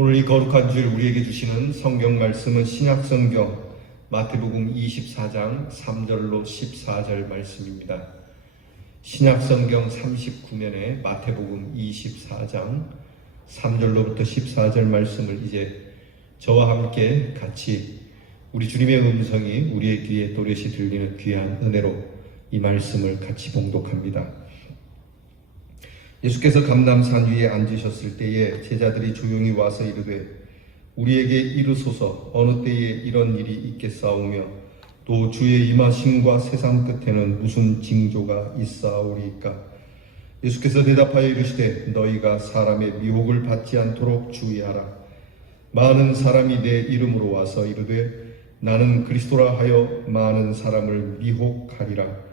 오늘 이 거룩한 주일 우리에게 주시는 성경 말씀은 신약성경 마태복음 24장 3절로 14절 말씀입니다. 신약성경 39면에 마태복음 24장 3절로부터 14절 말씀을 이제 저와 함께 같이 우리 주님의 음성이 우리의 귀에 또렷이 들리는 귀한 은혜로 이 말씀을 같이 봉독합니다. 예수께서 감람산 위에 앉으셨을 때에 제자들이 조용히 와서 이르되 우리에게 이르소서 어느 때에 이런 일이 있겠사오며 또 주의 임하심과 세상 끝에는 무슨 징조가 있사오리이까. 예수께서 대답하여 이르시되 너희가 사람의 미혹을 받지 않도록 주의하라. 많은 사람이 내 이름으로 와서 이르되 나는 그리스도라 하여 많은 사람을 미혹하리라.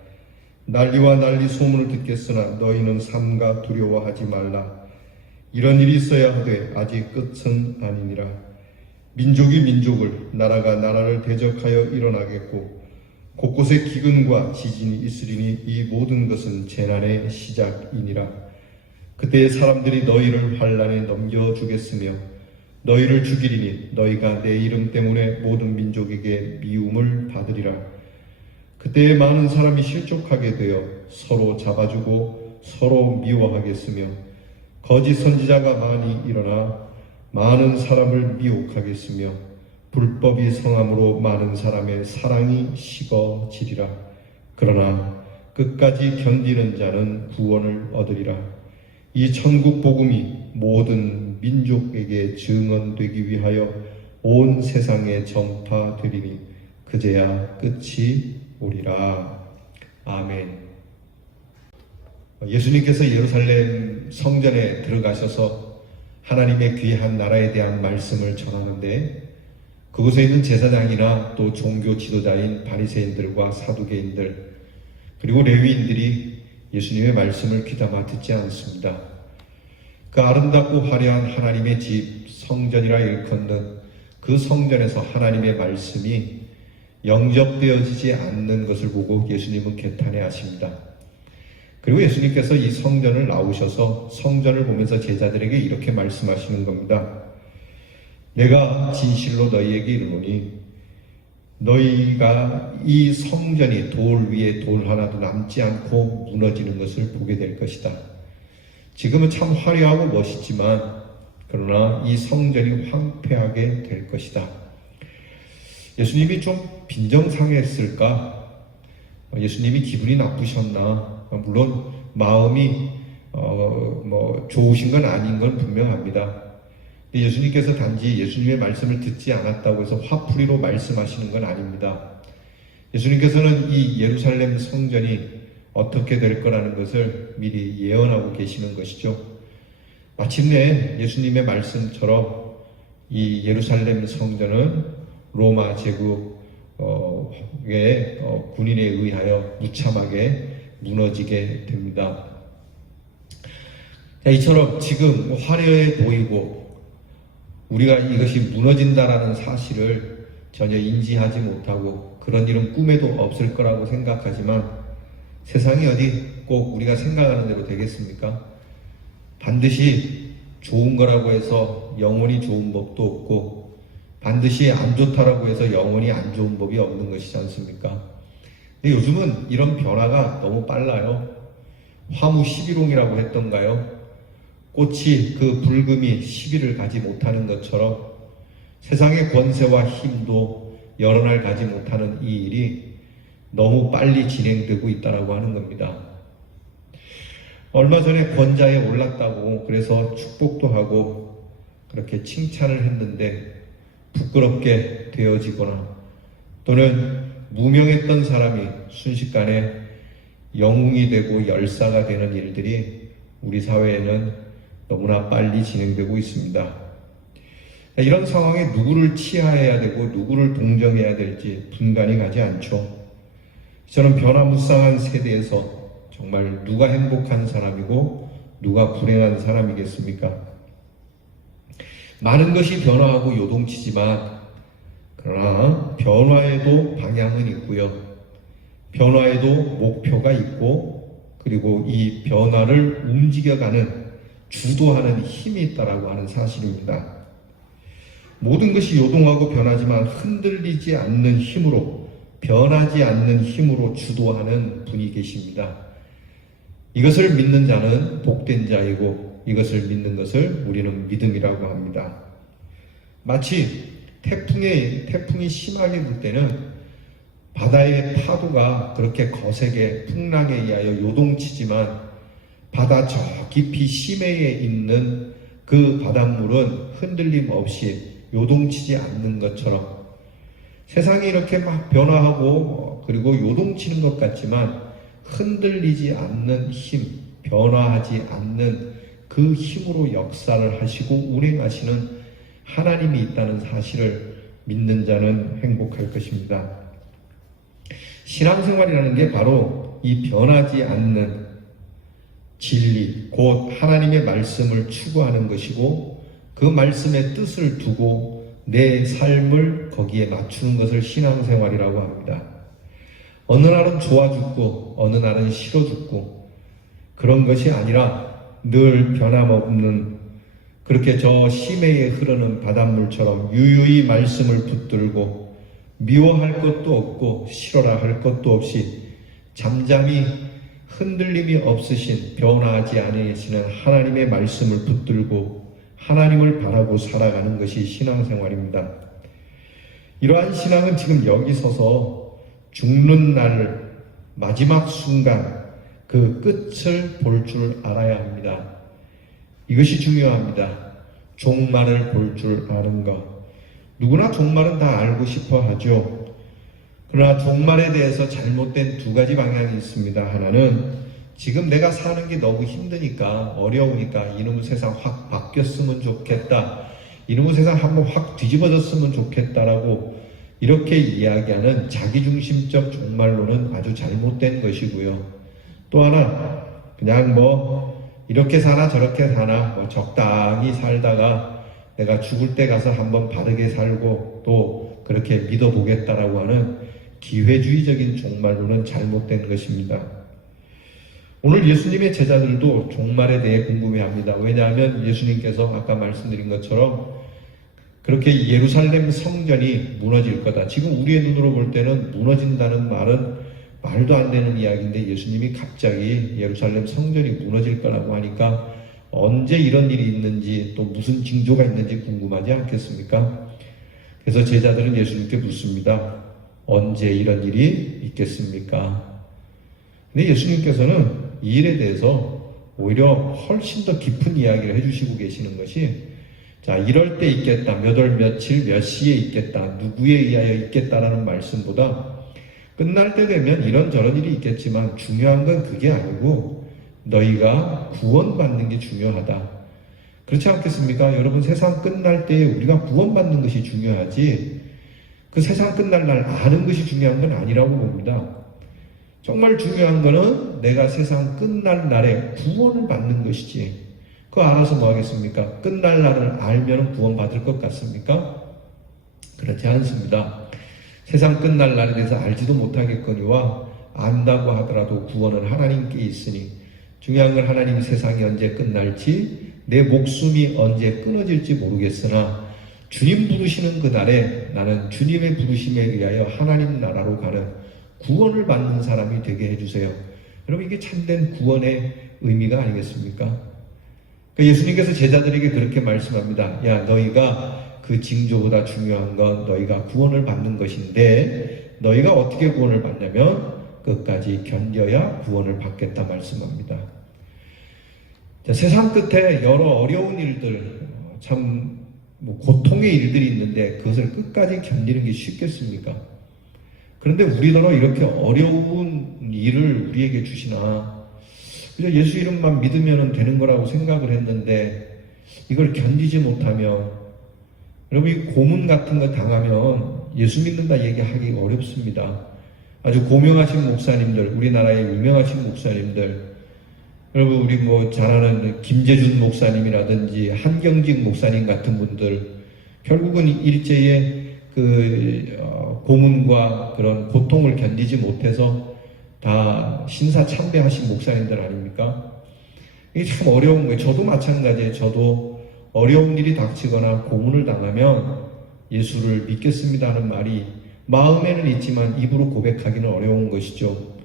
난리와 난리 소문을 듣겠으나 너희는 삼가 두려워하지 말라. 이런 일이 있어야 하되 아직 끝은 아니니라. 민족이 민족을 나라가 나라를 대적하여 일어나겠고 곳곳에 기근과 지진이 있으리니 이 모든 것은 재난의 시작이니라. 그때 사람들이 너희를 환난에 넘겨주겠으며 너희를 죽이리니 너희가 내 이름 때문에 모든 민족에게 미움을 받으리라. 그때에 많은 사람이 실족하게 되어 서로 잡아주고 서로 미워하겠으며 거짓 선지자가 많이 일어나 많은 사람을 미혹하겠으며 불법이 성함으로 많은 사람의 사랑이 식어지리라. 그러나 끝까지 견디는 자는 구원을 얻으리라. 이 천국 복음이 모든 민족에게 증언되기 위하여 온 세상에 전파되리니 그제야 끝이 오리라. 아멘. 예수님께서 예루살렘 성전에 들어가셔서 하나님의 귀한 나라에 대한 말씀을 전하는데 그곳에 있는 제사장이나 또 종교 지도자인 바리새인들과 사두개인들 그리고 레위인들이 예수님의 말씀을 귀담아 듣지 않습니다. 그 아름답고 화려한 하나님의 집 성전이라 일컫는 그 성전에서 하나님의 말씀이 영접되어지지 않는 것을 보고 예수님은 개탄해 하십니다. 그리고 예수님께서 이 성전을 나오셔서 성전을 보면서 제자들에게 이렇게 말씀하시는 겁니다. 내가 진실로 너희에게 이르노니 너희가 이 성전이 돌 위에 돌 하나도 남지 않고 무너지는 것을 보게 될 것이다. 지금은 참 화려하고 멋있지만 그러나 이 성전이 황폐하게 될 것이다. 예수님이 좀 빈정상했을까? 예수님이 기분이 나쁘셨나? 물론 마음이 좋으신 건 아닌 건 분명합니다. 예수님께서 단지 예수님의 말씀을 듣지 않았다고 해서 화풀이로 말씀하시는 건 아닙니다. 예수님께서는 이 예루살렘 성전이 어떻게 될 거라는 것을 미리 예언하고 계시는 것이죠. 마침내 예수님의 말씀처럼 이 예루살렘 성전은 로마 제국의 군인에 의하여 무참하게 무너지게 됩니다. 이처럼 지금 화려해 보이고 우리가 이것이 무너진다라는 사실을 전혀 인지하지 못하고 그런 일은 꿈에도 없을 거라고 생각하지만 세상이 어디 꼭 우리가 생각하는 대로 되겠습니까? 반드시 좋은 거라고 해서 영원히 좋은 법도 없고 반드시 안 좋다라고 해서 영원히 안 좋은 법이 없는 것이지 않습니까? 근데 요즘은 이런 변화가 너무 빨라요. 화무 11홍이라고 했던가요? 꽃이 그 붉음이 시비를 가지 못하는 것처럼 세상의 권세와 힘도 여러 날 가지 못하는 이 일이 너무 빨리 진행되고 있다고 하는 겁니다. 얼마 전에 권자에 올랐다고 그래서 축복도 하고 그렇게 칭찬을 했는데 부끄럽게 되어지거나 또는 무명했던 사람이 순식간에 영웅이 되고 열사가 되는 일들이 우리 사회에는 너무나 빨리 진행되고 있습니다. 이런 상황에 누구를 치하해야 되고 누구를 동정해야 될지 분간이 가지 않죠. 저는 변화무쌍한 세대에서 정말 누가 행복한 사람이고 누가 불행한 사람이겠습니까? 많은 것이 변화하고 요동치지만 그러나 변화에도 방향은 있고요. 변화에도 목표가 있고 그리고 이 변화를 움직여가는 주도하는 힘이 있다라고 하는 사실입니다. 모든 것이 요동하고 변하지만 흔들리지 않는 힘으로, 변하지 않는 힘으로 주도하는 분이 계십니다. 이것을 믿는 자는 복된 자이고 이것을 믿는 것을 우리는 믿음이라고 합니다. 마치 태풍이 심하게 불 때는 바다의 파도가 그렇게 거세게 풍랑에 의하여 요동치지만 바다 저 깊이 심해에 있는 그 바닷물은 흔들림 없이 요동치지 않는 것처럼 세상이 이렇게 막 변화하고 그리고 요동치는 것 같지만 흔들리지 않는 힘, 변화하지 않는 그 힘으로 역사를 하시고 운행하시는 하나님이 있다는 사실을 믿는 자는 행복할 것입니다. 신앙생활이라는 게 바로 이 변하지 않는 진리, 곧 하나님의 말씀을 추구하는 것이고 그 말씀의 뜻을 두고 내 삶을 거기에 맞추는 것을 신앙생활이라고 합니다. 어느 날은 좋아 죽고 어느 날은 싫어 죽고 그런 것이 아니라 늘 변함없는 그렇게 저 심해에 흐르는 바닷물처럼 유유히 말씀을 붙들고 미워할 것도 없고 싫어라 할 것도 없이 잠잠히 흔들림이 없으신 변화하지 않으시는 하나님의 말씀을 붙들고 하나님을 바라고 살아가는 것이 신앙생활입니다. 이러한 신앙은 지금 여기 서서 죽는 날 마지막 순간 그 끝을 볼 줄 알아야 합니다. 이것이 중요합니다. 종말을 볼 줄 아는 것. 누구나 종말은 다 알고 싶어 하죠. 그러나 종말에 대해서 잘못된 두 가지 방향이 있습니다. 하나는 지금 내가 사는 게 너무 힘드니까 어려우니까 이놈의 세상 확 바뀌었으면 좋겠다. 이놈의 세상 한번 확 뒤집어졌으면 좋겠다라고 이렇게 이야기하는 자기중심적 종말론은 아주 잘못된 것이고요. 또 하나 그냥 이렇게 사나 저렇게 사나 적당히 살다가 내가 죽을 때 가서 한번 바르게 살고 또 그렇게 믿어보겠다라고 하는 기회주의적인 종말론은 잘못된 것입니다. 오늘 예수님의 제자들도 종말에 대해 궁금해합니다. 왜냐하면 예수님께서 아까 말씀드린 것처럼 그렇게 예루살렘 성전이 무너질 거다. 지금 우리의 눈으로 볼 때는 무너진다는 말은 말도 안 되는 이야기인데 예수님이 갑자기 예루살렘 성전이 무너질 거라고 하니까 언제 이런 일이 있는지 또 무슨 징조가 있는지 궁금하지 않겠습니까? 그래서 제자들은 예수님께 묻습니다. 언제 이런 일이 있겠습니까? 근데 예수님께서는 이 일에 대해서 오히려 훨씬 더 깊은 이야기를 해주시고 계시는 것이 자, 이럴 때 있겠다, 몇 월 며칠 몇 시에 있겠다, 누구에 의하여 있겠다라는 말씀보다 끝날 때 되면 이런저런 일이 있겠지만 중요한 건 그게 아니고 너희가 구원받는 게 중요하다. 그렇지 않겠습니까? 여러분 세상 끝날 때 우리가 구원받는 것이 중요하지 그 세상 끝날 날 아는 것이 중요한 건 아니라고 봅니다. 정말 중요한 거는 내가 세상 끝날 날에 구원을 받는 것이지 그거 알아서 뭐 하겠습니까? 끝날 날을 알면 구원받을 것 같습니까? 그렇지 않습니다. 세상 끝날 날에 대해서 알지도 못하겠거니와 안다고 하더라도 구원은 하나님께 있으니 중요한 건 하나님 세상이 언제 끝날지 내 목숨이 언제 끊어질지 모르겠으나 주님 부르시는 그 날에 나는 주님의 부르심에 의하여 하나님 나라로 가는 구원을 받는 사람이 되게 해주세요. 여러분 이게 참된 구원의 의미가 아니겠습니까? 예수님께서 제자들에게 그렇게 말씀합니다. 야 너희가 그 징조보다 중요한 건 너희가 구원을 받는 것인데 너희가 어떻게 구원을 받냐면 끝까지 견뎌야 구원을 받겠다 말씀합니다. 자, 세상 끝에 여러 어려운 일들 참 고통의 일들이 있는데 그것을 끝까지 견디는 게 쉽겠습니까? 그런데 우리더러 이렇게 어려운 일을 우리에게 주시나 그저 예수 이름만 믿으면 되는 거라고 생각을 했는데 이걸 견디지 못하면 여러분 이 고문 같은 거 당하면 예수 믿는다 얘기하기 어렵습니다. 아주 고명하신 목사님들, 우리나라의 유명하신 목사님들, 여러분 우리 잘 아는 김재준 목사님이라든지 한경직 목사님 같은 분들 결국은 일제의 고문과 그런 고통을 견디지 못해서 다 신사참배하신 목사님들 아닙니까? 이게 참 어려운 거예요. 저도 마찬가지예요. 저도 어려운 일이 닥치거나 고문을 당하면 예수를 믿겠습니다 하는 말이 마음에는 있지만 입으로 고백하기는 어려운 것이죠.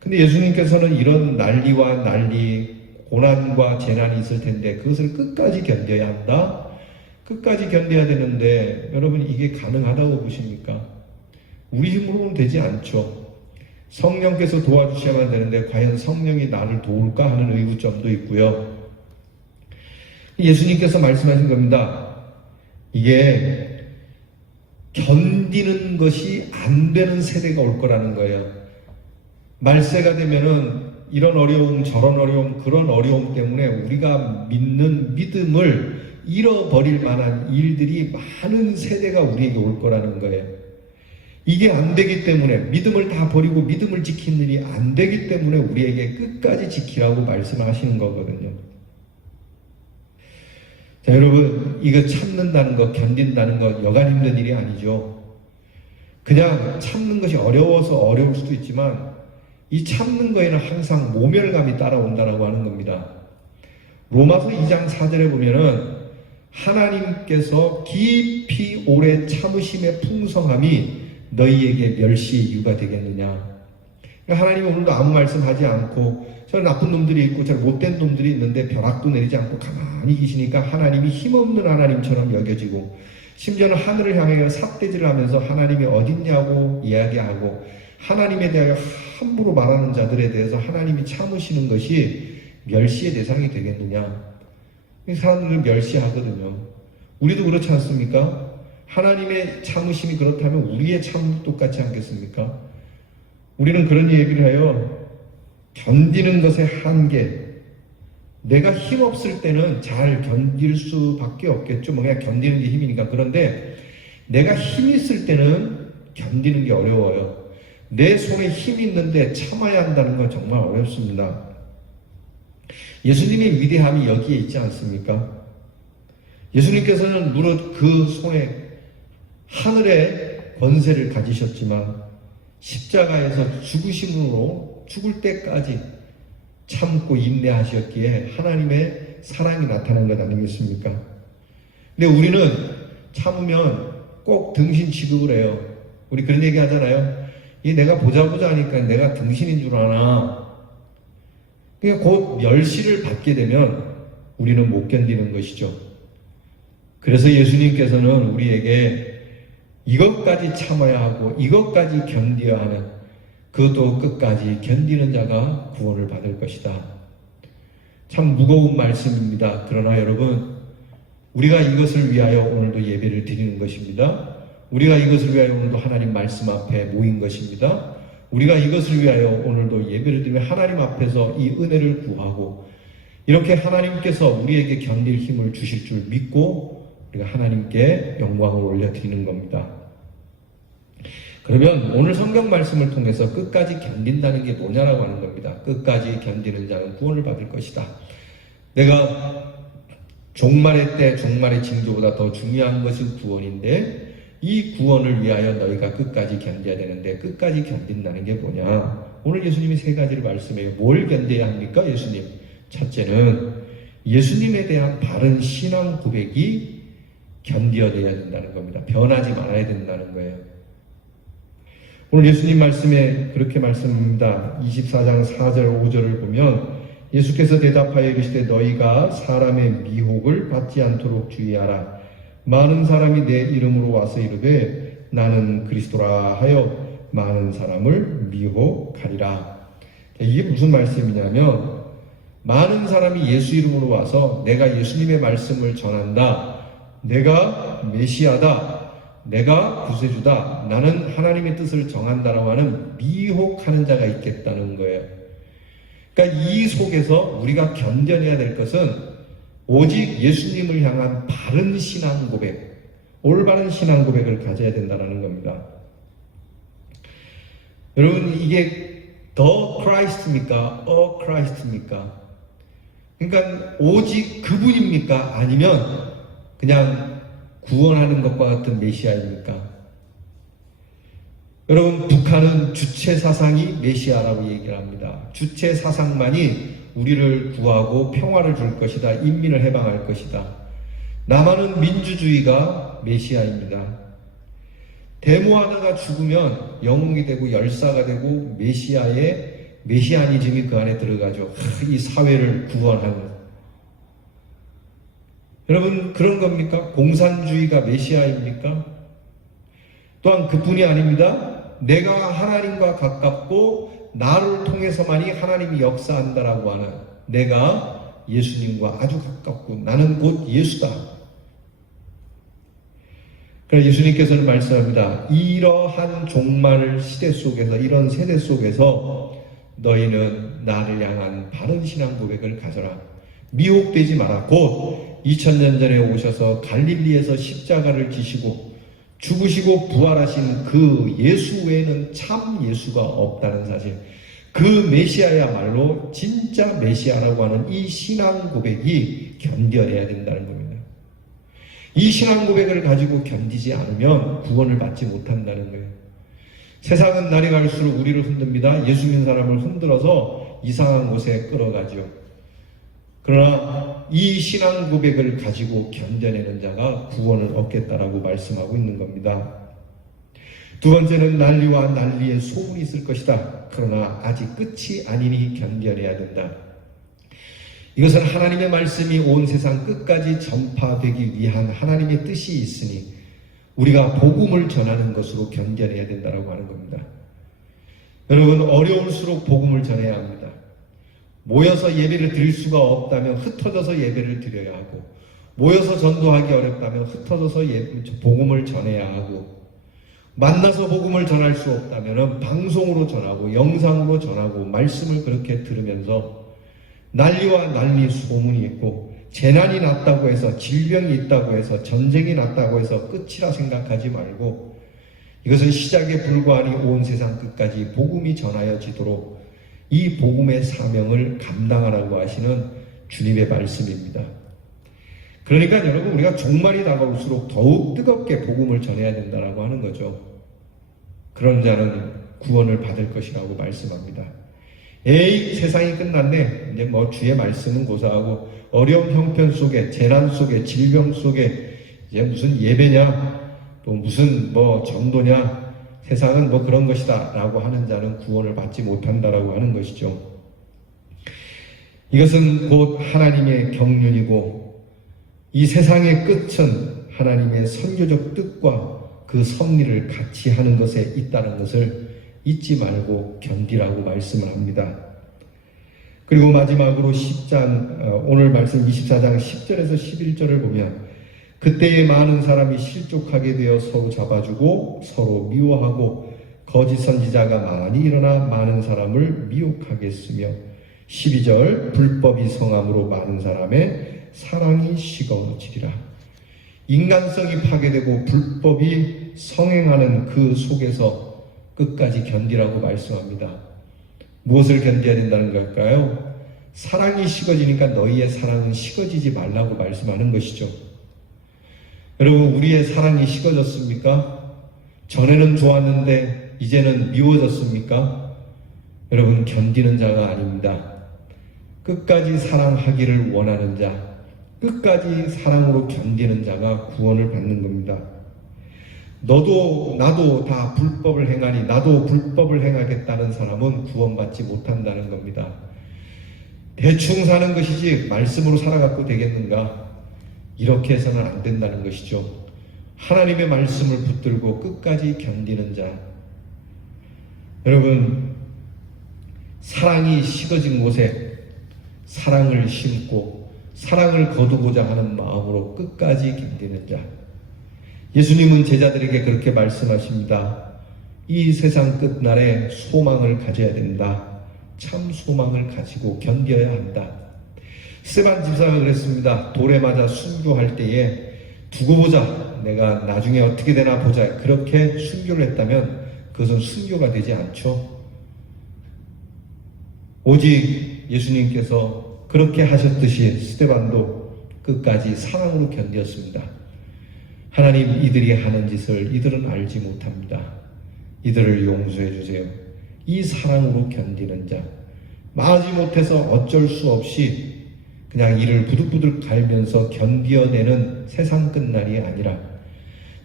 근데 예수님께서는 이런 난리와 난리, 고난과 재난이 있을 텐데 그것을 끝까지 견뎌야 한다? 끝까지 견뎌야 되는데 여러분 이게 가능하다고 보십니까? 우리 힘으로는 되지 않죠. 성령께서 도와주셔야만 되는데 과연 성령이 나를 도울까 하는 의구점도 있고요. 예수님께서 말씀하신 겁니다. 이게 견디는 것이 안 되는 세대가 올 거라는 거예요. 말세가 되면은 이런 어려움, 저런 어려움, 그런 어려움 때문에 우리가 믿는 믿음을 잃어버릴 만한 일들이 많은 세대가 우리에게 올 거라는 거예요. 이게 안 되기 때문에 믿음을 다 버리고 믿음을 지키는 일이 안 되기 때문에 우리에게 끝까지 지키라고 말씀하시는 거거든요. 자, 여러분, 이거 참는다는 것, 견딘다는 것 여간 힘든 일이 아니죠. 그냥 참는 것이 어려워서 어려울 수도 있지만 이 참는 거에는 항상 모멸감이 따라온다라고 하는 겁니다. 로마서 2장 4절에 보면은 하나님께서 깊이 오래 참으심의 풍성함이 너희에게 멸시의 이유가 되겠느냐. 그러니까 하나님은 오늘도 아무 말씀하지 않고 저 나쁜 놈들이 있고 저 못된 놈들이 있는데 벼락도 내리지 않고 가만히 계시니까 하나님이 힘없는 하나님처럼 여겨지고 심지어는 하늘을 향해 삿대질을 하면서 하나님이 어딨냐고 이야기하고 하나님에 대하여 함부로 말하는 자들에 대해서 하나님이 참으시는 것이 멸시의 대상이 되겠느냐. 사람들은 멸시하거든요. 우리도 그렇지 않습니까? 하나님의 참으심이 그렇다면 우리의 참도 똑같지 않겠습니까? 우리는 그런 얘기를 해요. 견디는 것의 한계. 내가 힘없을 때는 잘 견딜 수밖에 없겠죠. 그냥 견디는 게 힘이니까. 그런데 내가 힘 있을 때는 견디는 게 어려워요. 내 손에 힘이 있는데 참아야 한다는 건 정말 어렵습니다. 예수님의 위대함이 여기에 있지 않습니까? 예수님께서는 무릇 그 손에 하늘의 권세를 가지셨지만 십자가에서 죽으심으로 죽을 때까지 참고 인내하셨기에 하나님의 사랑이 나타난 것 아니겠습니까? 근데 우리는 참으면 꼭 등신 취급을 해요. 우리 그런 얘기 하잖아요. 이 내가 보자 하니까 내가 등신인 줄 아나. 그러니까 곧 멸시를 받게 되면 우리는 못 견디는 것이죠. 그래서 예수님께서는 우리에게 이것까지 참아야 하고 이것까지 견뎌야 하는, 그것도 끝까지 견디는 자가 구원을 받을 것이다. 참 무거운 말씀입니다. 그러나 여러분, 우리가 이것을 위하여 오늘도 예배를 드리는 것입니다. 우리가 이것을 위하여 오늘도 하나님 말씀 앞에 모인 것입니다. 우리가 이것을 위하여 오늘도 예배를 드리며 하나님 앞에서 이 은혜를 구하고 이렇게 하나님께서 우리에게 견딜 힘을 주실 줄 믿고 우리가 하나님께 영광을 올려드리는 겁니다. 그러면 오늘 성경 말씀을 통해서 끝까지 견딘다는 게 뭐냐라고 하는 겁니다. 끝까지 견디는 자는 구원을 받을 것이다. 내가 종말의 때 종말의 징조보다 더 중요한 것은 구원인데 이 구원을 위하여 너희가 끝까지 견뎌야 되는데 끝까지 견딘다는 게 뭐냐. 오늘 예수님이 세 가지를 말씀해요. 뭘 견뎌야 합니까? 예수님. 첫째는 예수님에 대한 바른 신앙 고백이 견뎌내야 된다는 겁니다. 변하지 말아야 된다는 거예요. 오늘 예수님 말씀에 그렇게 말씀합니다. 24장 4절 5절을 보면 예수께서 대답하여 이르시되 너희가 사람의 미혹을 받지 않도록 주의하라. 많은 사람이 내 이름으로 와서 이르되 나는 그리스도라 하여 많은 사람을 미혹하리라. 이게 무슨 말씀이냐면 많은 사람이 예수 이름으로 와서 내가 예수님의 말씀을 전한다. 내가 메시아다. 내가 구세주다. 나는 하나님의 뜻을 정한다라고 하는 미혹하는 자가 있겠다는 거예요. 그러니까 이 속에서 우리가 견뎌내야 될 것은 오직 예수님을 향한 바른 신앙 고백, 올바른 신앙 고백을 가져야 된다는 겁니다. 여러분, 이게 더 크라이스트입니까? 크라이스트입니까? 그러니까 오직 그분입니까? 아니면 그냥 구원하는 것과 같은 메시아입니까? 여러분, 북한은 주체 사상이 메시아라고 얘기를 합니다. 주체 사상만이 우리를 구하고 평화를 줄 것이다. 인민을 해방할 것이다. 남한은 민주주의가 예수가 메시아입니다. 데모하다가 죽으면 영웅이 되고 열사가 되고 메시아니즘이 그 안에 들어가죠. 이 사회를 구원하는. 여러분, 그런 겁니까? 공산주의가 메시아입니까? 또한 그뿐이 아닙니다. 내가 하나님과 가깝고 나를 통해서만이 하나님이 역사한다라고 하는, 내가 예수님과 아주 가깝고 나는 곧 예수다. 그래서 예수님께서는 말씀합니다. 이러한 종말 시대 속에서, 이런 세대 속에서 너희는 나를 향한 바른 신앙 고백을 가져라. 미혹되지 마라. 곧 2000년 전에 오셔서 갈릴리에서 십자가를 지시고 죽으시고 부활하신 그 예수 외에는 참 예수가 없다는 사실, 그 메시아야말로 진짜 메시아라고 하는 이 신앙 고백이 견뎌내야 된다는 겁니다. 이 신앙 고백을 가지고 견디지 않으면 구원을 받지 못한다는 거예요. 세상은 날이 갈수록 우리를 흔듭니다. 예수 믿는 사람을 흔들어서 이상한 곳에 끌어가죠. 그러나 이 신앙 고백을 가지고 견뎌내는 자가 구원을 얻겠다라고 말씀하고 있는 겁니다. 두 번째는 난리와 난리의 소문이 있을 것이다. 그러나 아직 끝이 아니니 견뎌내야 된다. 이것은 하나님의 말씀이 온 세상 끝까지 전파되기 위한 하나님의 뜻이 있으니 우리가 복음을 전하는 것으로 견뎌내야 된다고 하는 겁니다. 여러분, 어려울수록 복음을 전해야 합니다. 모여서 예배를 드릴 수가 없다면 흩어져서 예배를 드려야 하고, 모여서 전도하기 어렵다면 흩어져서 복음을 전해야 하고, 만나서 복음을 전할 수 없다면 방송으로 전하고 영상으로 전하고 말씀을 그렇게 들으면서 난리와 난리 소문이 있고, 재난이 났다고 해서, 질병이 있다고 해서, 전쟁이 났다고 해서 끝이라 생각하지 말고, 이것은 시작에 불과하니 온 세상 끝까지 복음이 전하여지도록 이 복음의 사명을 감당하라고 하시는 주님의 말씀입니다. 그러니까 여러분, 우리가 종말이 다가올수록 더욱 뜨겁게 복음을 전해야 된다고 하는 거죠. 그런 자는 구원을 받을 것이라고 말씀합니다. 에이, 세상이 끝났네. 이제 뭐 주의 말씀은 고사하고, 어려운 형편 속에, 재난 속에, 질병 속에 이제 무슨 예배냐, 또 무슨 뭐 전도냐, 세상은 뭐 그런 것이다 라고 하는 자는 구원을 받지 못한다라고 하는 것이죠. 이것은 곧 하나님의 경륜이고, 이 세상의 끝은 하나님의 선교적 뜻과 그 섭리를 같이 하는 것에 있다는 것을 잊지 말고 견디라고 말씀을 합니다. 그리고 마지막으로 10장, 오늘 말씀 24장 10절에서 11절을 보면, 그때에 많은 사람이 실족하게 되어 서로 잡아주고 서로 미워하고 거짓 선지자가 많이 일어나 많은 사람을 미혹하겠으며, 12절, 불법이 성함으로 많은 사람의 사랑이 식어지리라. 인간성이 파괴되고 불법이 성행하는 그 속에서 끝까지 견디라고 말씀합니다. 무엇을 견뎌야 된다는 걸까요? 사랑이 식어지니까 너희의 사랑은 식어지지 말라고 말씀하는 것이죠. 여러분, 우리의 사랑이 식어졌습니까? 전에는 좋았는데 이제는 미워졌습니까? 여러분, 견디는 자가 아닙니다. 끝까지 사랑하기를 원하는 자, 끝까지 사랑으로 견디는 자가 구원을 받는 겁니다. 너도 나도 다 불법을 행하니 나도 불법을 행하겠다는 사람은 구원받지 못한다는 겁니다. 대충 사는 것이지 말씀으로 살아갖고 되겠는가? 이렇게 해서는 안 된다는 것이죠. 하나님의 말씀을 붙들고 끝까지 견디는 자. 여러분, 사랑이 식어진 곳에 사랑을 심고 사랑을 거두고자 하는 마음으로 끝까지 견디는 자. 예수님은 제자들에게 그렇게 말씀하십니다. 이 세상 끝날에 소망을 가져야 된다. 참 소망을 가지고 견뎌야 한다. 스테반 집사가 그랬습니다. 돌에 맞아 순교할 때에 두고 보자, 내가 나중에 어떻게 되나 보자, 그렇게 순교를 했다면 그것은 순교가 되지 않죠. 오직 예수님께서 그렇게 하셨듯이 스테반도 끝까지 사랑으로 견디었습니다. 하나님, 이들이 하는 짓을 이들은 알지 못합니다. 이들을 용서해 주세요. 이 사랑으로 견디는 자, 말하지 못해서 어쩔 수 없이 그냥 이를 부들부들 갈면서 견디어내는 세상 끝날이 아니라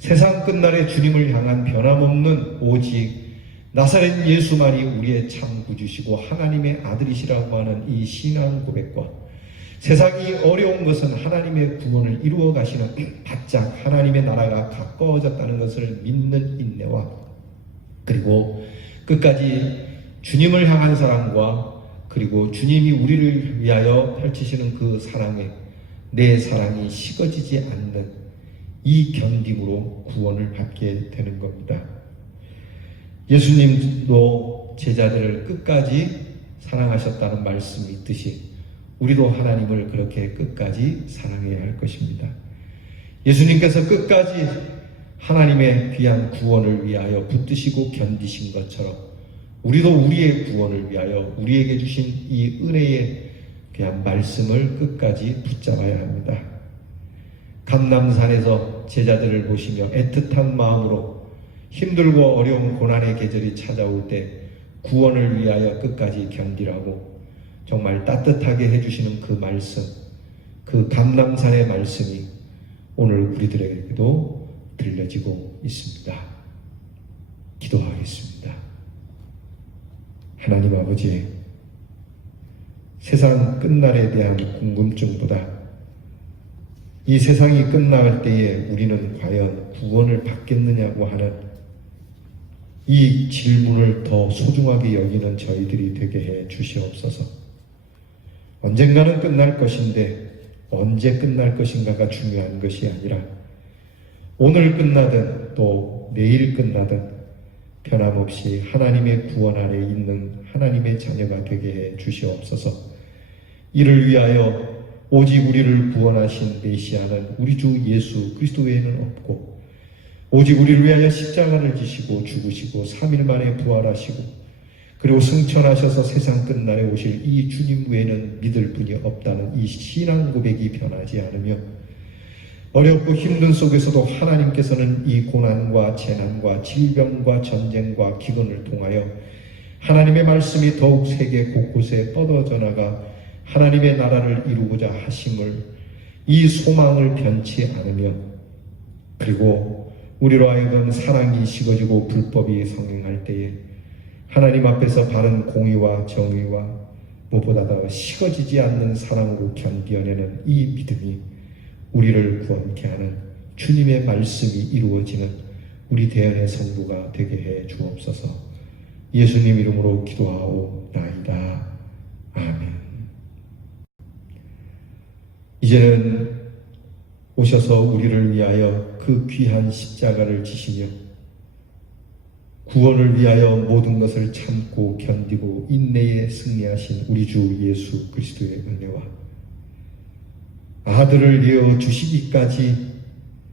세상 끝날에 주님을 향한 변함없는 오직 나사렛 예수만이 우리의 참 구주시고 하나님의 아들이시라고 하는 이 신앙 고백과 세상이 어려운 것은 하나님의 구원을 이루어 가시는 바짝 하나님의 나라가 가까워졌다는 것을 믿는 인내와 그리고 끝까지 주님을 향한 사랑과 그리고 주님이 우리를 위하여 펼치시는 그 사랑에 내 사랑이 식어지지 않는 이 견딤으로 구원을 받게 되는 겁니다. 예수님도 제자들을 끝까지 사랑하셨다는 말씀이 있듯이 우리도 하나님을 그렇게 끝까지 사랑해야 할 것입니다. 예수님께서 끝까지 하나님의 귀한 구원을 위하여 붙드시고 견디신 것처럼 우리도 우리의 구원을 위하여 우리에게 주신 이 은혜의 귀한 말씀을 끝까지 붙잡아야 합니다. 감람산에서 제자들을 보시며 애틋한 마음으로 힘들고 어려운 고난의 계절이 찾아올 때 구원을 위하여 끝까지 견디라고 정말 따뜻하게 해주시는 그 말씀, 그 감람산의 말씀이 오늘 우리들에게도 들려지고 있습니다. 기도하겠습니다. 하나님 아버지, 세상 끝날에 대한 궁금증보다 이 세상이 끝날 때에 우리는 과연 구원을 받겠느냐고 하는 이 질문을 더 소중하게 여기는 저희들이 되게 해 주시옵소서. 언젠가는 끝날 것인데 언제 끝날 것인가가 중요한 것이 아니라 오늘 끝나든 또 내일 끝나든 변함없이 하나님의 구원 아래 있는 하나님의 자녀가 되게 해 주시옵소서. 이를 위하여 오직 우리를 구원하신 메시아는 우리 주 예수 그리스도 외에는 없고 오직 우리를 위하여 십자가를 지시고 죽으시고 3일 만에 부활하시고 그리고 승천하셔서 세상 끝날에 오실 이 주님 외에는 믿을 분이 없다는 이 신앙 고백이 변하지 않으며 어렵고 힘든 속에서도 하나님께서는 이 고난과 재난과 질병과 전쟁과 기근을 통하여 하나님의 말씀이 더욱 세계 곳곳에 뻗어져 나가 하나님의 나라를 이루고자 하심을 이 소망을 변치 않으며 그리고 우리로 하여금 사랑이 식어지고 불법이 성행할 때에 하나님 앞에서 바른 공의와 정의와 무엇보다 더 식어지지 않는 사랑으로 견디어내는 이 믿음이 우리를 구원케 하는 주님의 말씀이 이루어지는 우리 대연의 성도가 되게 해 주옵소서. 예수님 이름으로 기도하옵나이다. 아멘. 이제는 오셔서 우리를 위하여 그 귀한 십자가를 지시며 구원을 위하여 모든 것을 참고 견디고 인내에 승리하신 우리 주 예수 그리스도의 은혜와 아들을 내어 주시기까지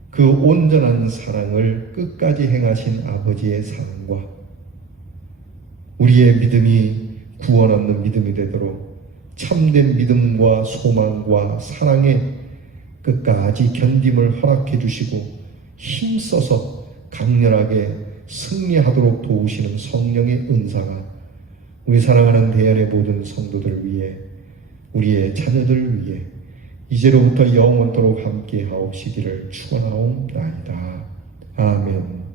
그 온전한 사랑을 끝까지 행하신 아버지의 사랑과 우리의 믿음이 구원 없는 믿음이 되도록 참된 믿음과 소망과 사랑의 끝까지 견딤을 허락해 주시고 힘써서 강렬하게 승리하도록 도우시는 성령의 은사가 우리 사랑하는 대연의 모든 성도들 위해 우리의 자녀들 위해 이제로부터 영원토록 함께 하옵시기를 축원하옵나이다. 아멘.